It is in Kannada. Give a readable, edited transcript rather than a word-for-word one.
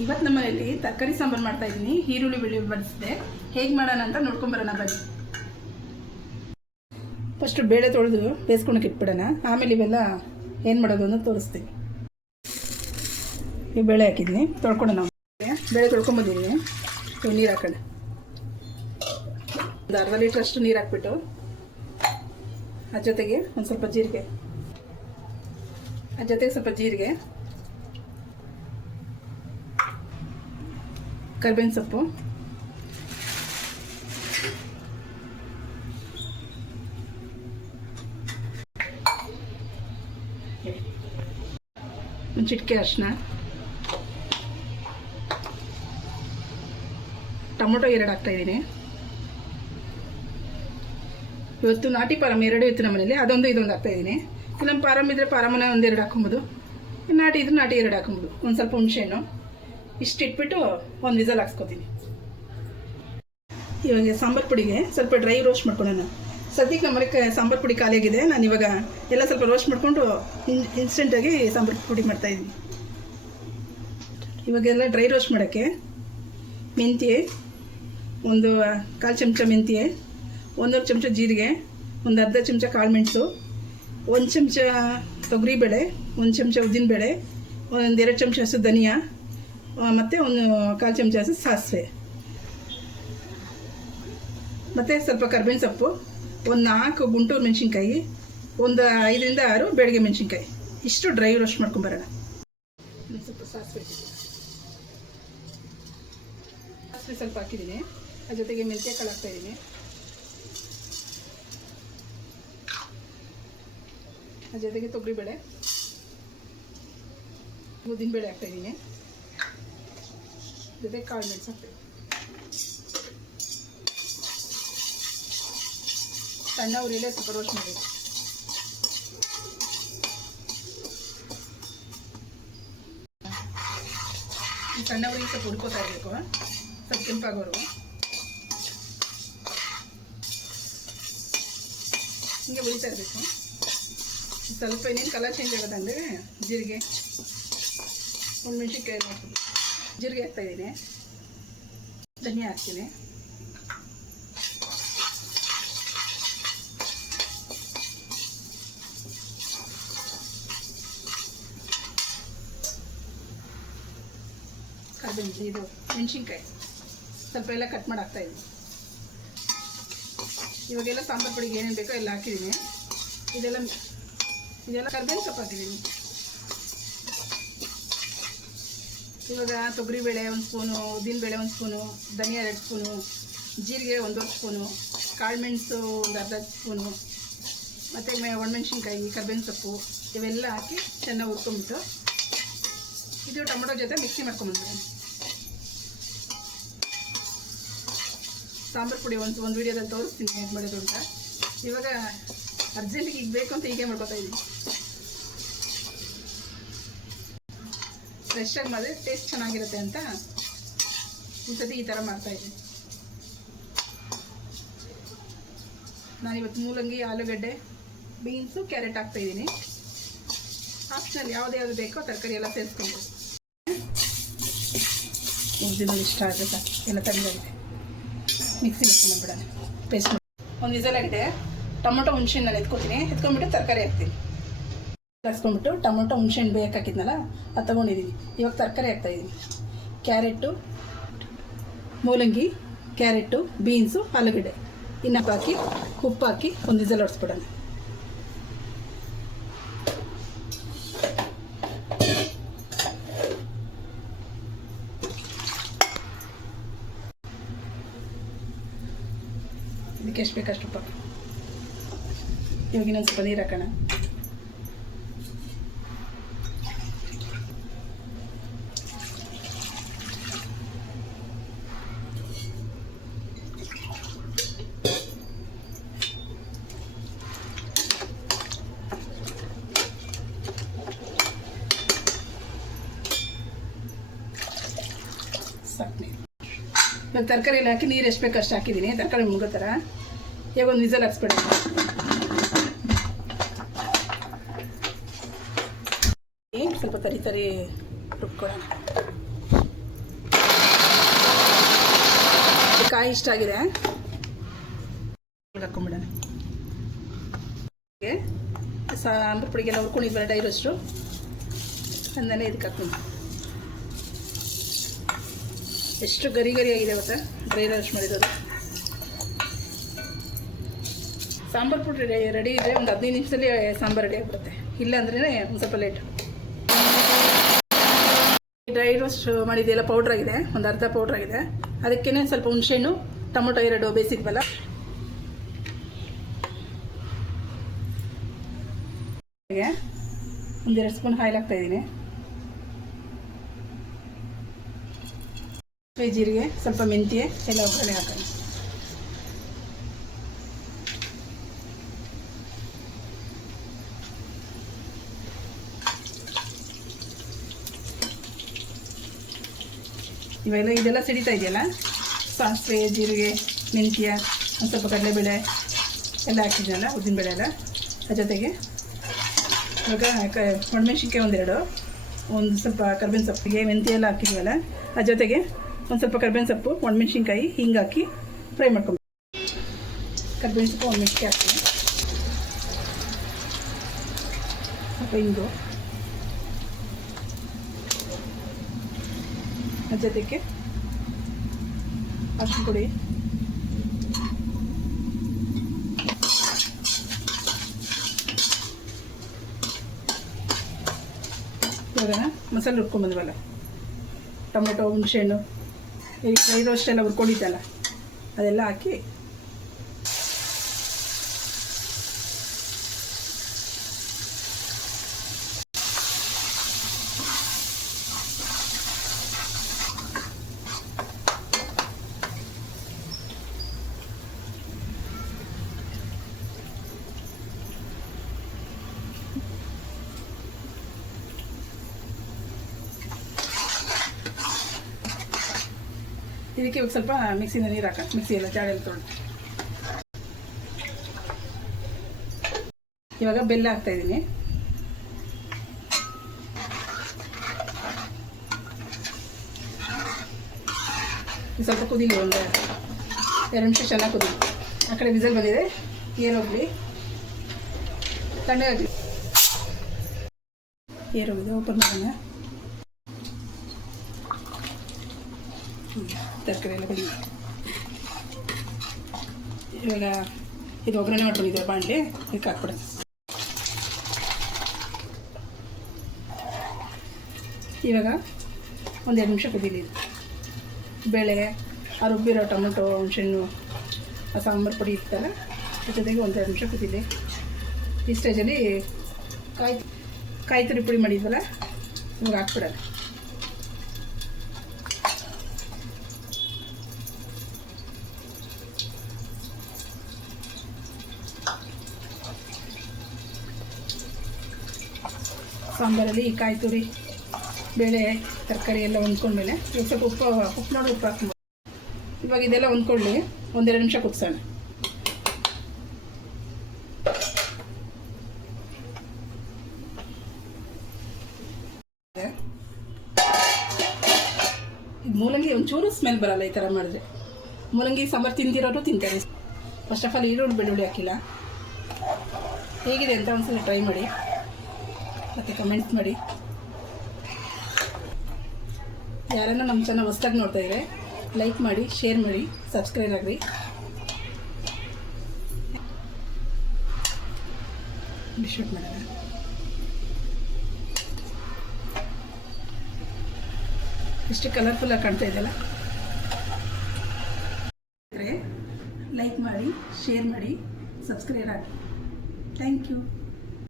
ಇವತ್ತು ನಮ್ಮ ಮನೆಯಲ್ಲಿ ತರಕಾರಿ ಸಾಂಬಾರು ಮಾಡ್ತಾ ಇದ್ದೀನಿ. ಈರುಳ್ಳಿ ಬೆಳ್ಳುಳ್ಳಿ ಬಳಸಿದೆ. ಹೇಗೆ ಮಾಡೋಣ ಅಂತ ನೋಡ್ಕೊಂಬರೋಣ ಬನ್ನಿ. ಫಸ್ಟು ಬೇಳೆ ತೊಳೆದು ಬೇಯಿಸ್ಕೊಳಕ್ಕೆ ಇಟ್ಬಿಡೋಣ. ಆಮೇಲೆ ಇವೆಲ್ಲ ಏನು ಮಾಡೋದು ಅನ್ನೋದು ತೋರಿಸ್ತೀನಿ. ಈ ಬೇಳೆ ಹಾಕಿದ್ದೀನಿ, ತೊಳ್ಕೊಳ್ಳೋಣ. ಬೇಳೆ ತೊಳ್ಕೊಂಬಂದಿದ್ದೀನಿ. ನೀರು ಹಾಕೋಣ. ಒಂದು ಅರ್ಧ ಲೀಟ್ರಷ್ಟು ನೀರು ಹಾಕ್ಬಿಟ್ಟು ಅದ್ರ ಜೊತೆಗೆ ಒಂದು ಸ್ವಲ್ಪ ಜೀರಿಗೆ, ಕರಿಬೇವಿನ ಸೊಪ್ಪು, ಒಂದು ಚಿಟಿಕೆ ಅರಿಶಿನ, ಟೊಮೊಟೊ 2 ಹಾಕ್ತಾಯಿದ್ದೀನಿ. ಇವತ್ತು ನಾಟಿ ಪಾರಮ್ 2 ಇತ್ತು ನಮ್ಮ ಮನೇಲಿ, ಅದೊಂದು ಇದೊಂದು ಹಾಕ್ತಾಯಿದ್ದೀನಿ. ನಮ್ಮ ಪಾರಮ್ ಇದ್ದರೆ ಪಾರಮನ 1-2 ಹಾಕೊಬೋದು, ನಾಟಿ ಇದ್ರೆ ನಾಟಿ 2 ಹಾಕೊಬೋದು. ಒಂದು ಸ್ವಲ್ಪ ಹುಣಸೆಹಣ್ಣು ಇಷ್ಟು ಇಟ್ಬಿಟ್ಟು ಒಂದು ವಿಸಲ್ ಹಾಕ್ಸ್ಕೊತೀನಿ. ಇವಾಗ ಸಾಂಬಾರು ಪುಡಿಗೆ ಸ್ವಲ್ಪ ಡ್ರೈ ರೋಸ್ಟ್ ಮಾಡ್ಕೊಳ್ಳೋಣ. ಸದ್ಯಕ್ಕೆ ನಮ್ಮ ಮನೆಗೆ ಸಾಂಬಾರು ಪುಡಿ ಖಾಲಿಯಾಗಿದೆ. ನಾನು ಇವಾಗ ಎಲ್ಲ ಸ್ವಲ್ಪ ರೋಸ್ಟ್ ಮಾಡಿಕೊಂಡು ಇನ್ಸ್ಟೆಂಟಾಗಿ ಸಾಂಬಾರು ಪುಡಿ ಮಾಡ್ತಾಯಿದ್ದೀನಿ. ಇವಾಗೆಲ್ಲ ಡ್ರೈ ರೋಸ್ಟ್ ಮಾಡೋಕ್ಕೆ ಮೆಂತ್ಯ, ಒಂದು 1/4 ಚಮಚ ಮೆಂತ್ಯ, 1/2 ಚಮಚ ಜೀರಿಗೆ, ಒಂದು ಅರ್ಧ ಚಮಚ ಕಾಳುಮೆಣಸು, 1 ಚಮಚ ತೊಗರಿಬೇಳೆ, 1 ಚಮಚ ಉದ್ದಿನಬೇಳೆ, 1-2 ಚಮಚ ಹಸು ಧನಿಯಾ, ಮತ್ತು 1/4 ಚಮಚ ಹಸು ಸಾಸಿವೆ, ಮತ್ತು ಸ್ವಲ್ಪ ಕರ್ಬೇವಿನ ಸೊಪ್ಪು, ಒಂದು 4 ಗುಂಟೂರು ಮೆಣಸಿನ್ಕಾಯಿ, ಒಂದು 5-6 ಬೆಳಗ್ಗೆ ಮೆಣಸಿನ್ಕಾಯಿ. ಇಷ್ಟು ಡ್ರೈ ರೋಸ್ಟ್ ಮಾಡ್ಕೊಂಬರೋಣ. ಸ್ವಲ್ಪ ಸಾಸಿವೆ ಸ್ವಲ್ಪ ಹಾಕಿದ್ದೀನಿ. ಅದ್ರ ಜೊತೆಗೆ ಮೆಂತ್ಯ ಕಾಳು ಹಾಕ್ತಾಯಿದ್ದೀನಿ. ಅದ್ರ ಜೊತೆಗೆ ತೊಗರಿಬೇಳೆ, ಉದ್ದಿನಬೇಳೆ ಹಾಕ್ತಾಯಿದ್ದೀನಿ. ಜೊತೆಗೆ ಕಾಳು ಮೆಣಸು ಹಾಕ್ತಾಯಿದ್ದೀನಿ. ಸಣ್ಣ ಉರಿಯಲ್ಲೇ ಸ್ವಲ್ಪ ರೋಸ್ಟ್ ಮಾಡಬೇಕು. ಈ ಸಣ್ಣ ಉರಿಗೆ ಸ್ವಲ್ಪ ಹುಡ್ಕೋತಾ ಇರಬೇಕು, ಸ್ವಲ್ಪ ಕೆಂಪಾಗೋರು. ಹಿಂಗೆ ಉರಿತಾ ಇರಬೇಕು. ಸ್ವಲ್ಪ ಇನ್ನೇನು ಕಲರ್ ಚೇಂಜ್ ಆಗೋದಂದರೆ ಜೀರಿಗೆ, ಒಂದು ಮೆಣಸಿನ್ಕಾಯಿ ಹಾಕ್ತೀನಿ. ಜೀರಿಗೆ ಹಾಕ್ತಾಯಿದ್ದೀನಿ, ಧನಿಯಾ ಹಾಕ್ತೀನಿ, ಕರಿಬೇವು, ಇದು ಮೆಣಸಿನ್ಕಾಯಿ ಸ್ವಲ್ಪ ಎಲ್ಲ ಕಟ್ ಮಾಡಿ ಹಾಕ್ತಾಯಿದ್ದೀನಿ. ಇವಾಗೆಲ್ಲ ಸಾಂಬಾರು ಪುಡಿಗೆ ಏನೇನು ಬೇಕೋ ಎಲ್ಲ ಹಾಕಿದ್ದೀನಿ. ಇದೆಲ್ಲ ಕರಿಬೇವಿನ ಸೊಪ್ಪು ಹಾಕಿದ್ದೀನಿ. ಇವಾಗ ತೊಗರಿಬೇಳೆ 1 ಸ್ಪೂನು, ಉದ್ದಿನಬೇಳೆ 1 ಸ್ಪೂನು, ಧನಿಯಾ 2 ಸ್ಪೂನು, ಜೀರಿಗೆ 1/2 ಸ್ಪೂನು, ಕಾಳುಮೆಣಸು ಒಂದು ಅರ್ಧ ಸ್ಪೂನು, ಮತ್ತು ಒಣಮೆಣ್ಸಿನ್ಕಾಯಿ, ಕರಿಬೇವಿನ ಸೊಪ್ಪು ಇವೆಲ್ಲ ಹಾಕಿ ಚೆನ್ನಾಗಿ ಹುರ್ಕೊಂಬಿಟ್ಟು ಇದು ಟೊಮೊಟೊ ಜೊತೆ ಮಿಕ್ಸಿ ಮಾಡ್ಕೊಂಬಂದಿದ್ದೀನಿ. ಸಾಂಬಾರು ಪುಡಿ ಒಂದು ವೀಡಿಯೋದಲ್ಲಿ ತೋರಿಸ್ತೀನಿ ಹೇಗೆ ಮಾಡೋದು ಅಂತ. ಇವಾಗ ಅರ್ಜೆಂಟಿಗೆ ಈಗ ಬೇಕು ಅಂತ ಹೀಗೆ ಮಾಡ್ಕೊತಾ ಇದ್ದೀನಿ. ಫ್ರೆಶ್ಶಾಗಿ ಮಾಡಿದ್ರೆ ಟೇಸ್ಟ್ ಚೆನ್ನಾಗಿರುತ್ತೆ ಅಂತ ಈ ಸತಿ ಈ ಥರ ಮಾಡ್ತಾಯಿದ್ದೀನಿ. ನಾನಿವತ್ತು ಮೂಲಂಗಿ, ಆಲೂಗಡ್ಡೆ, ಬೀನ್ಸು, ಕ್ಯಾರೆಟ್ ಹಾಕ್ತಾಯಿದ್ದೀನಿ. ಆಪ್ಷನಲ್ ಯಾವುದು ಬೇಕೋ ತರಕಾರಿ ಎಲ್ಲ ಸೇರಿಸ್ಕೊಂಡು ಉದ್ದಿನಲ್ಲಿ ಇಷ್ಟ ಆಗುತ್ತೆ. ಎಲ್ಲ ತಂದಾಗಿದೆ, ಮಿಕ್ಸಿ ಮಾಡ್ಕೊಂಡ್ಬಿಡೋಣ, ಪೇಸ್ಟ್ ಮಾಡಿ. ಒಂದು ವಿಸಲ್ ಆಗಿದೆ. ಟೊಮೊಟೊ ಹುಣಸೆಹಣ್ಣು ನಾನು ಎತ್ಕೊಂಡ್ಬಿಟ್ಟು ತರಕಾರಿ ಹಾಕ್ತೀನಿ. ಹಾಕ್ಸ್ಕೊಂಡ್ಬಿಟ್ಟು ಟೊಮೊಟೊ ಹುಣಸೆಹಣ್ಣು ಬೇಯಕ್ಕೆ ಹಾಕಿದ್ನಲ್ಲ ಅದು ತೊಗೊಂಡಿದ್ದೀನಿ. ಇವಾಗ ತರಕಾರಿ ಹಾಕ್ತಾಯಿದ್ದೀನಿ. ಕ್ಯಾರೆಟು, ಮೂಲಂಗಿ, ಕ್ಯಾರೆಟು, ಬೀನ್ಸು, ಆಲೂಗಡ್ಡೆ ಇನ್ನು ಹಾಕಿ ಉಪ್ಪು ಹಾಕಿ ಒಂದು ವಿಸಲ್ ಹೊಡ್ಸ್ಬಿಡೋಣ. ಇದಕ್ಕೆ ಎಷ್ಟು ಬೇಕಷ್ಟು ಉಪ್ಪು. ಇವಾಗ ಇನ್ನೊಂದು ಸ್ವಲ್ಪ ನೀರು ಹಾಕೋಣ. ಸಾಕು. ಇವಾಗ ತರಕಾರಿ ಎಲ್ಲ ಹಾಕಿ ನೀರು ಎಷ್ಟು ಬೇಕಷ್ಟು ಹಾಕಿದ್ದೀನಿ. ತರಕಾರಿ ಮುಗೋ ಥರ. ಇವಾಗ ಒಂದು ವಿಸಲ್ ಹಾಕ್ಸ್ಬೇಡ. ಸ್ವಲ್ಪ ತರಿ ರುಬ್ಕೊಳ್ಳೋಣ. ಇಷ್ಟ ಆಗಿದೆ, ಹಾಕ್ಕೊಂಬಿಡೋಣ. ಸಾಂಬಾರು ಪುಡಿಗೆಲ್ಲ ಹುರ್ಕೊಂಡಿದ್ವಲ್ಲ ಡ್ರೈ ರೋಸ್ಟು, ಅದನ್ನೆಲ್ಲ ಇದಕ್ಕೆ ಹಾಕ್ತೀನಿ. ಎಷ್ಟು ಗರಿ ಗರಿ ಆಗಿದೆ ಗೊತ್ತಾ ಡ್ರೈ ರೋಸ್ಟ್ ಮಾಡಿರೋದು. ಸಾಂಬಾರು ಪುಡಿ ರೆಡಿ ಇದ್ದರೆ ಒಂದು 15 ನಿಮಿಷದಲ್ಲಿ ಸಾಂಬಾರು ರೆಡಿ ಆಗಿಬಿಡುತ್ತೆ, ಇಲ್ಲ ಅಂದ್ರೆ ಒಂದು ಸ್ವಲ್ಪ ಲೇಟ್. ಡ್ರೈ ರೋಸ್ಟ್ ಮಾಡಿದ್ದೆಲ್ಲ ಪೌಡ್ರ್ ಆಗಿದೆ, ಒಂದು ಅರ್ಧ ಪೌಡ್ರ್ ಆಗಿದೆ. ಅದಕ್ಕೇ ಸ್ವಲ್ಪ ಹುಣಸೆಹಣ್ಣು, ಟೊಮೊಟೊ 2 ಬೇಯಿಸಿದ್ವಲ್ಲ, ಒಂದು 2 ಸ್ಪೂನ್ ಆಯಿಲ್ ಹಾಕ್ತಾಯಿದ್ದೀನಿ. ಜೀರಿಗೆ, ಸ್ವಲ್ಪ ಮೆಂತ್ಯ ಎಲ್ಲ ಒಗ್ಗರಣೆ ಹಾಕೋಣ. ಇದೆಲ್ಲ ಸಿಡಿತಾ ಇದೆಯಲ್ಲ, ಸಾಸಿವೆ, ಜೀರಿಗೆ, ಮೆಂತ್ಯ, ಒಂದು ಸ್ವಲ್ಪ ಕಡಲೆಬೇಳೆ ಎಲ್ಲ ಹಾಕಿದ್ನಲ್ಲ, ಉದ್ದಿನಬೇಳೆ ಎಲ್ಲ. ಅದ್ರ ಜೊತೆಗೆ ಇವಾಗ ಒಣಮೆಣ್ಸಿನ್ಕಾಯಿ 1-2, ಒಂದು ಸ್ವಲ್ಪ ಕರ್ಬೇವಿನ ಸೊಪ್ಪಿಗೆ ಮೆಂತ್ಯ ಎಲ್ಲ ಹಾಕಿದ್ವಲ್ಲ, ಅದ್ರ ಜೊತೆಗೆ ಒಂದು ಸ್ವಲ್ಪ ಕರ್ಬೇವಿನ ಸೊಪ್ಪು, ಒಣಮೆಣ್ಸಿನ್ಕಾಯಿ, ಹಿಂಗೆ ಹಾಕಿ ಫ್ರೈ ಮಾಡ್ಕೊಂಡು. ಕರ್ಬೇವಿನ ಸೊಪ್ಪು, ಒಣಮೆಣ್ಸಿನ್ಕಾಯಿ ಹಾಕ್ತೀನಿ, ಸ್ವಲ್ಪ ಹಿಂಗು, ಅದ್ರ ಜೊತೆಗೆ ಅರಿಶಿನ ಪುಡಿ, ಇವಾಗ ಮಸಾಲೆ ಹುರ್ಕೊಂಡ್ಬಂದ್ವಲ್ಲ, ಟೊಮೆಟೊ, ಹುಣಸೆಹಣ್ಣು, ಈ ಡ್ರೈ ರೋಸ್ಟ್ ಎಲ್ಲ ಹುರ್ಕೊಂಡಿದ್ದಲ್ಲ ಅದೆಲ್ಲ ಹಾಕಿ ಇದಕ್ಕೆ ಇವಾಗ ಸ್ವಲ್ಪ ಮಿಕ್ಸಿನ ನೀರು ಹಾಕ, ಮಿಕ್ಸಿ ಎಲ್ಲ ಜಾಡೆಲ್ಲ ತೊಗೊಂಡು. ಇವಾಗ ಬೆಲ್ಲ ಹಾಕ್ತಾಯಿದ್ದೀನಿ. ಸ್ವಲ್ಪ ಕುದೀಲಿ, ಒಂದು 2 ನಿಮಿಷ ಚೆನ್ನಾಗಿ ಕುದೀಲಿ. ಆ ಕಡೆ ವಿಸಲ್ ಬಂದಿದೆ, ಏರೋಗ್ಲಿ, ತಣ್ಣಗಾಗಲಿ. ಏರೋಗಿದೆ, ಓಪನ್ ಮಾಡೋಣ. ತರಕಾರಿ ಎಲ್ಲ ಕುದಿ. ಇವಾಗ ಇದು ಒಗ್ಗರಣೆ ಮಾಡ್ಕೊಂಡಿದ್ದೆ ಬಾಣಲೆ, ಇದಕ್ಕೆ ಹಾಕ್ಬಿಡೋದು. ಇವಾಗ ಒಂದು 2 ನಿಮಿಷ ಕುದೀಲಿ. ಬೇಳೆ, ಆ ರುಬ್ಬಿರೋ ಟೊಮೊಟೊ, ಹುಣಸೆಹಣ್ಣು, ಆ ಸಾಂಬಾರು ಪುಡಿ ಇರ್ತಲ್ಲ, ಜೊತೆಗೆ ಒಂದು 2 ನಿಮಿಷ ಕುದೀಲಿ. ಈ ಸ್ಟೇಜಲ್ಲಿ ಕಾಯಿ ತುರಿ ಪುಡಿ ಮಾಡಿದ್ವಲ್ಲ, ಇವಾಗ ಹಾಕ್ಬಿಡೋಣ. ಸಾಂಬಾರಲ್ಲಿ ಕಾಯಿ ತುರಿ, ಬೇಳೆ, ತರಕಾರಿ ಎಲ್ಲ ಹೊಂದ್ಕೊಂಡ್ಮೇಲೆ ಇವಾಗ ಸ್ವಲ್ಪ ಉಪ್ಪು ನೋಡಿ ಉಪ್ಪು ಹಾಕ್ಬೋದು. ಇವಾಗ ಇದೆಲ್ಲ ಹೊಂದ್ಕೊಳ್ಳಿ, 1-2 ನಿಮಿಷ ಕುದಿಸೋಣ. ಮೂಲಂಗಿ ಒಂಚೂರು ಸ್ಮೆಲ್ ಬರಲ್ಲ ಈ ಥರ ಮಾಡಿದ್ರೆ. ಮೂಲಂಗಿ ಸಾಂಬಾರು ತಿಂದಿರೋರು ತಿಂತಾರೆ. ಫಸ್ಟ್ ಆಫ್ ಆಲ್ ಈರುಳ್ಳಿ ಬೆಳ್ಳುಳ್ಳಿ ಹಾಕಿಲ್ಲ. ಹೇಗಿದೆ ಅಂತ ಒಂದ್ಸಲ ಟ್ರೈ ಮಾಡಿ, ಮತ್ತು ಕಮೆಂಟ್ಸ್ ಮಾಡಿ. ಯಾರನ್ನ ನಮ್ಮ ಚಾನಲ್ ಹೊಸ್ದಾಗಿ ನೋಡ್ತಾಯಿದ್ರೆ ಲೈಕ್ ಮಾಡಿ, ಶೇರ್ ಮಾಡಿ, ಸಬ್ಸ್ಕ್ರೈಬ್ ಆಗಿರಿ. ಶೂಟ್ ಮಾಡೋಣ. ಎಷ್ಟು ಕಲರ್ಫುಲ್ಲಾಗಿ ಕಾಣ್ತಾ ಇದೆಯಲ್ಲ. ಲೈಕ್ ಮಾಡಿ, ಶೇರ್ ಮಾಡಿ, ಸಬ್ಸ್ಕ್ರೈಬ್ ಆಗಿ. Thank you.